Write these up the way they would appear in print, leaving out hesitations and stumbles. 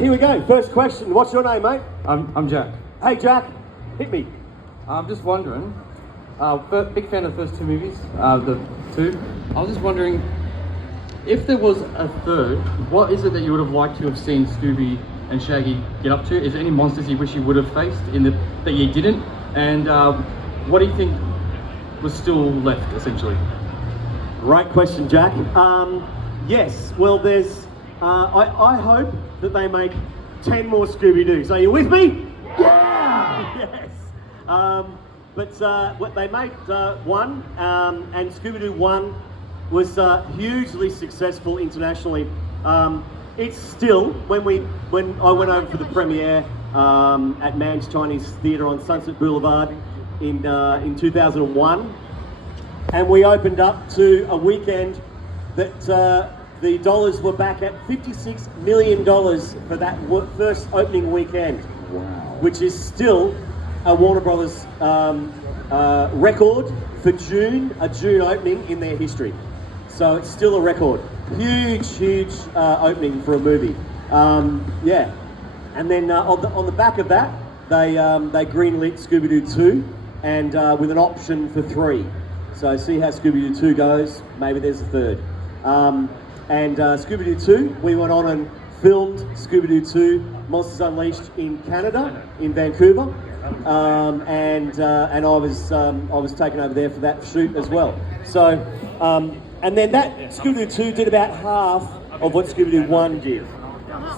Here we go. First question. What's your name, mate? I'm Jack. Hey, Jack. Hit me. I'm just wondering, big fan of the first two movies, the two. I was just wondering, if there was a third, what is it that you would have liked to have seen Scooby and Shaggy get up to? Is there any monsters you wish you would have faced that you didn't? And what do you think was still left, essentially? Great question, Jack. Yes. Well, there's. I hope that they make 10 more Scooby-Doos. Are you with me? Yeah. Yes. But they made one, and Scooby-Doo 1 was hugely successful internationally. It's still, when I went over for the premiere at Mann's Chinese Theatre on Sunset Boulevard in 2001, and we opened up to a weekend that the dollars were back at $56 million for that first opening weekend. Wow. Which is still a Warner Brothers record for a June opening in their history. So it's still a record. Huge opening for a movie. Yeah. And then on the back of that, they greenlit Scooby-Doo 2, and with an option for 3. So see how Scooby-Doo 2 goes. Maybe there's a third. And Scooby-Doo 2, we went on and filmed Scooby-Doo 2 Monsters Unleashed in Canada, in Vancouver, and I was taken over there for that shoot as well. So, and then that Scooby-Doo 2 did about half of what Scooby-Doo 1 did.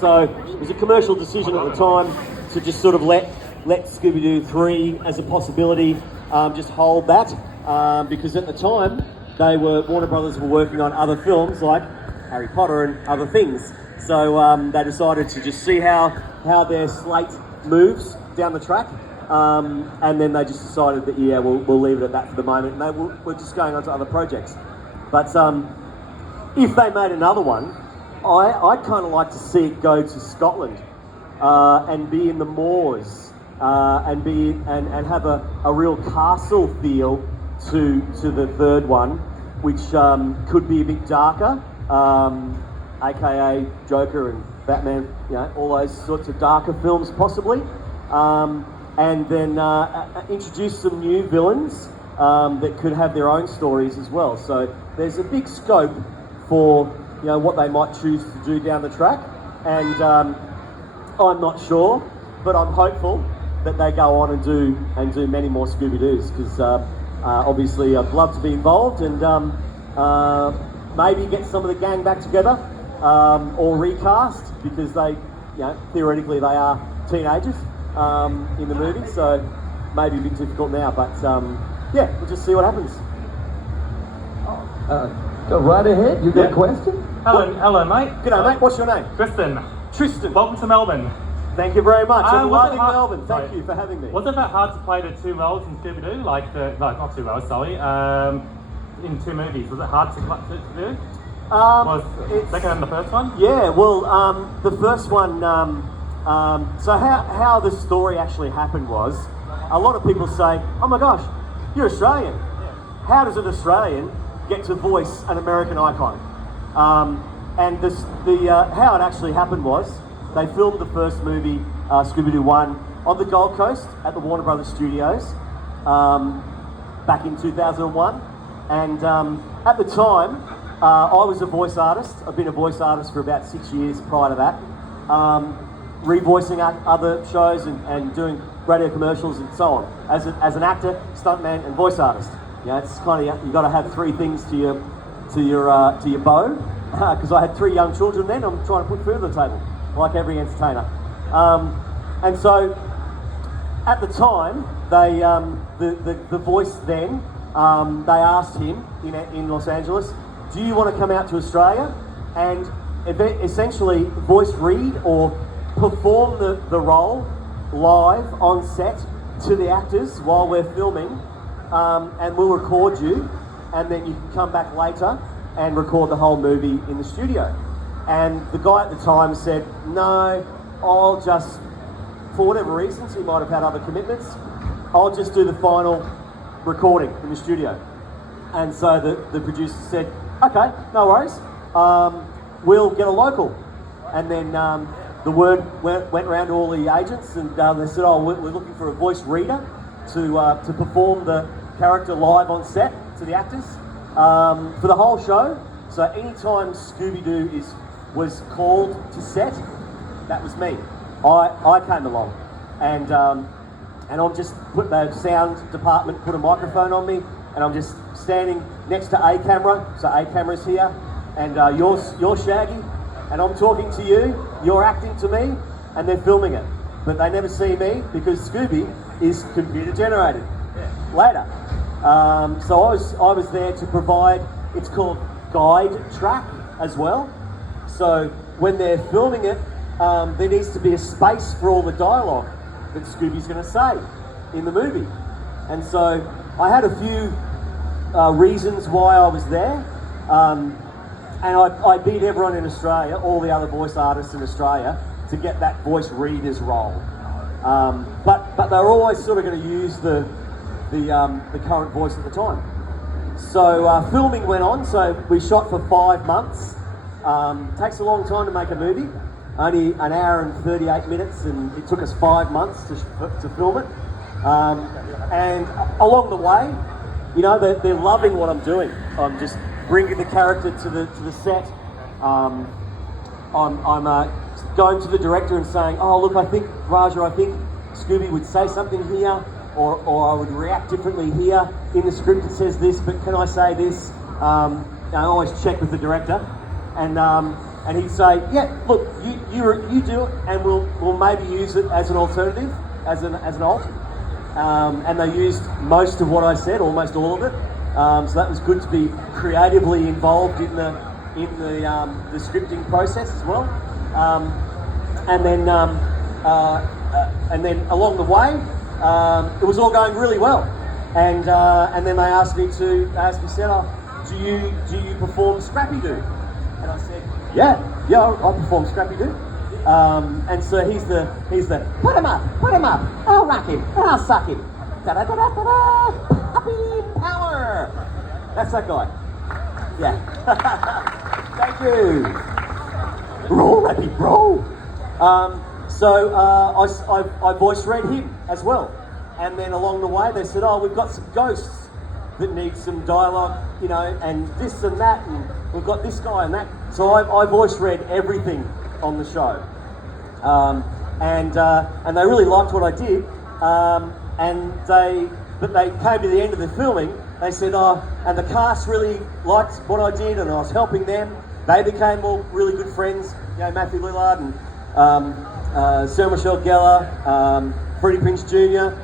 So it was a commercial decision at the time to just sort of let Scooby-Doo 3 as a possibility just hold that, because at the time Warner Brothers were working on other films like Harry Potter and other things. So they decided to just see how their slate moves down the track, and then they just decided that we'll leave it at that for the moment, and we're just going on to other projects. But if they made another one, I'd kind of like to see it go to Scotland and be in the moors and have a real castle feel to the third one, which could be a bit darker. AKA Joker and Batman, all those sorts of darker films possibly, and then introduce some new villains that could have their own stories as well. So there's a big scope for what they might choose to do down the track, and I'm not sure, but I'm hopeful that they go on and do many more Scooby-Doos, because obviously I'd love to be involved and maybe get some of the gang back together. Or recast, because they, theoretically they are teenagers in the movie, so maybe a bit difficult now, but we'll just see what happens. Go right ahead, you got a question? Hello, mate. G'day, mate. What's your name? Tristan. Welcome to Melbourne. Thank you very much. I'm loving Melbourne. Sorry. Thank you for having me. Was it that hard to play the two roles in Scooby-Doo? Not two roles, sorry. In two movies, was it hard to do? Was second and the first one? Yeah, well, the first one, so how the story actually happened was, a lot of people say, oh my gosh, you're Australian. How does an Australian get to voice an American icon? And how it actually happened was, they filmed the first movie, Scooby-Doo 1, on the Gold Coast at the Warner Brothers Studios back in 2001. And at the time, I was a voice artist. I've been a voice artist for about 6 years prior to that, revoicing other shows and doing radio commercials and so on. As an actor, stuntman, and voice artist, it's kind of, you got to have three things to your bow. Because I had 3 young children then, I'm trying to put food on the table, like every entertainer. And so, at the time, they the voice then, they asked him in Los Angeles, do you want to come out to Australia and essentially voice read or perform the role live on set to the actors while we're filming, and we'll record you, and then you can come back later and record the whole movie in the studio. And the guy at the time said, no, I'll just, for whatever reasons, he might have had other commitments, I'll just do the final recording in the studio. And so the producer said, okay, no worries, we'll get a local. And then the word went around to all the agents, and they said, "Oh, we're looking for a voice reader to perform the character live on set to the actors for the whole show." So anytime Scooby-Doo was called to set, that was me. I came along, and I'm just put the sound department put a microphone on me, and I'm just standing next to a camera. So a camera's here, and you're Shaggy, and I'm talking to you. You're acting to me, and they're filming it, but they never see me because Scooby is computer generated. Later, so I was there to provide. It's called guide track as well. So when they're filming it, there needs to be a space for all the dialogue that Scooby's going to say in the movie. And so I had a few reasons why I was there. And I beat everyone in Australia, all the other voice artists in Australia, to get that voice reader's role. But they were always sort of going to use the current voice at the time. So filming went on. So we shot for 5 months. Takes a long time to make a movie. Only an hour and 38 minutes, and it took us 5 months to film it. And along the way, you know, they're loving what I'm doing. I'm just bringing the character to the set. I'm going to the director and saying, "Oh, look, I think Scooby would say something here, or I would react differently here. In the script it says this, but can I say this?" I always check with the director, and he'd say, "Yeah, look, you do it, and we'll maybe use it as an alternative, as an alt." And they used most of what I said, almost all of it. So that was good to be creatively involved in the scripting process as well. And then along the way, it was all going really well. And then they asked me, said, "Oh, do you perform Scrappy-Doo?" And I said, Yeah, I perform Scrappy-Doo. And so he's the put him up, I'll rock him, and I'll suck him. Da-da-da-da-da-da, puppy power. That's that guy. Yeah. Thank you. Roll, Rappy, roll. So I voice read him as well. And then along the way they said, "Oh, we've got some ghosts that need some dialogue, you know, and this and that, and we've got this guy and that." So I voice read everything on the show. And they really liked what I did. But they came to the end of the filming, they said, "Oh," and the cast really liked what I did, and I was helping them. They became all really good friends, you know, Matthew Lillard and Sarah Michelle Gellar, Freddie Prinze Jr.,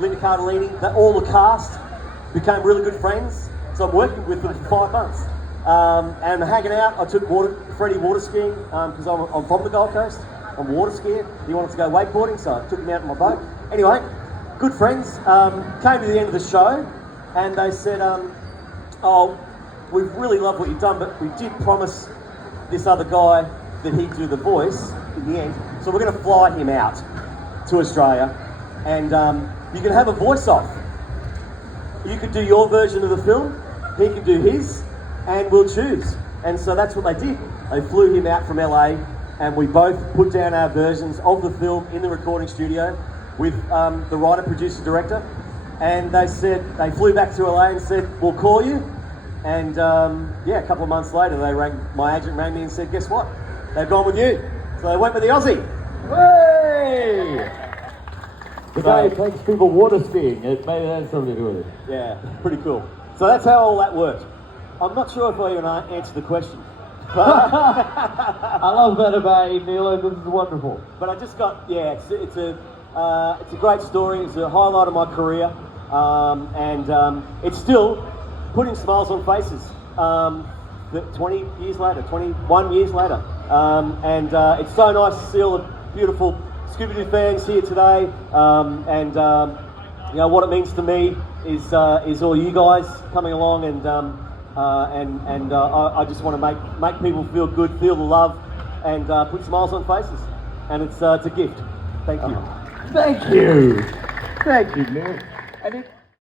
Linda Cardellini, all the cast became really good friends. So I'm working with them for 5 months. And hanging out, I took Freddie water skiing, because I'm from the Gold Coast. I'm water skiing. He wanted to go wakeboarding, so I took him out in my boat. Anyway, good friends. Came to the end of the show, and they said, "Oh, we really love what you've done, but we did promise this other guy that he'd do the voice in the end, so we're going to fly him out to Australia, and you can have a voice-off. You could do your version of the film, he could do his, and we'll choose." And so that's what they did. They flew him out from LA, and we both put down our versions of the film in the recording studio with the writer, producer, director. And they flew back to LA and said, "We'll call you." And a couple of months later, my agent rang me and said, "Guess what? They've gone with you." So they went with the Aussie. Way! The guy who takes people water skiing, it may have something to do with it. Yeah, pretty cool. So that's how all that worked. I'm not sure if I even answered the question. I love that about you, Neil. This is wonderful. But I just got, it's a great story. It's a highlight of my career, and it's still putting smiles on faces. 20 years later, 21 years later, and it's so nice to see all the beautiful Scooby-Doo fans here today, and you know what it means to me is all you guys coming along, and I just want to make people feel good, feel the love, and put smiles on faces, and it's a gift. Thank you. Thank you. Thank you, Neil. And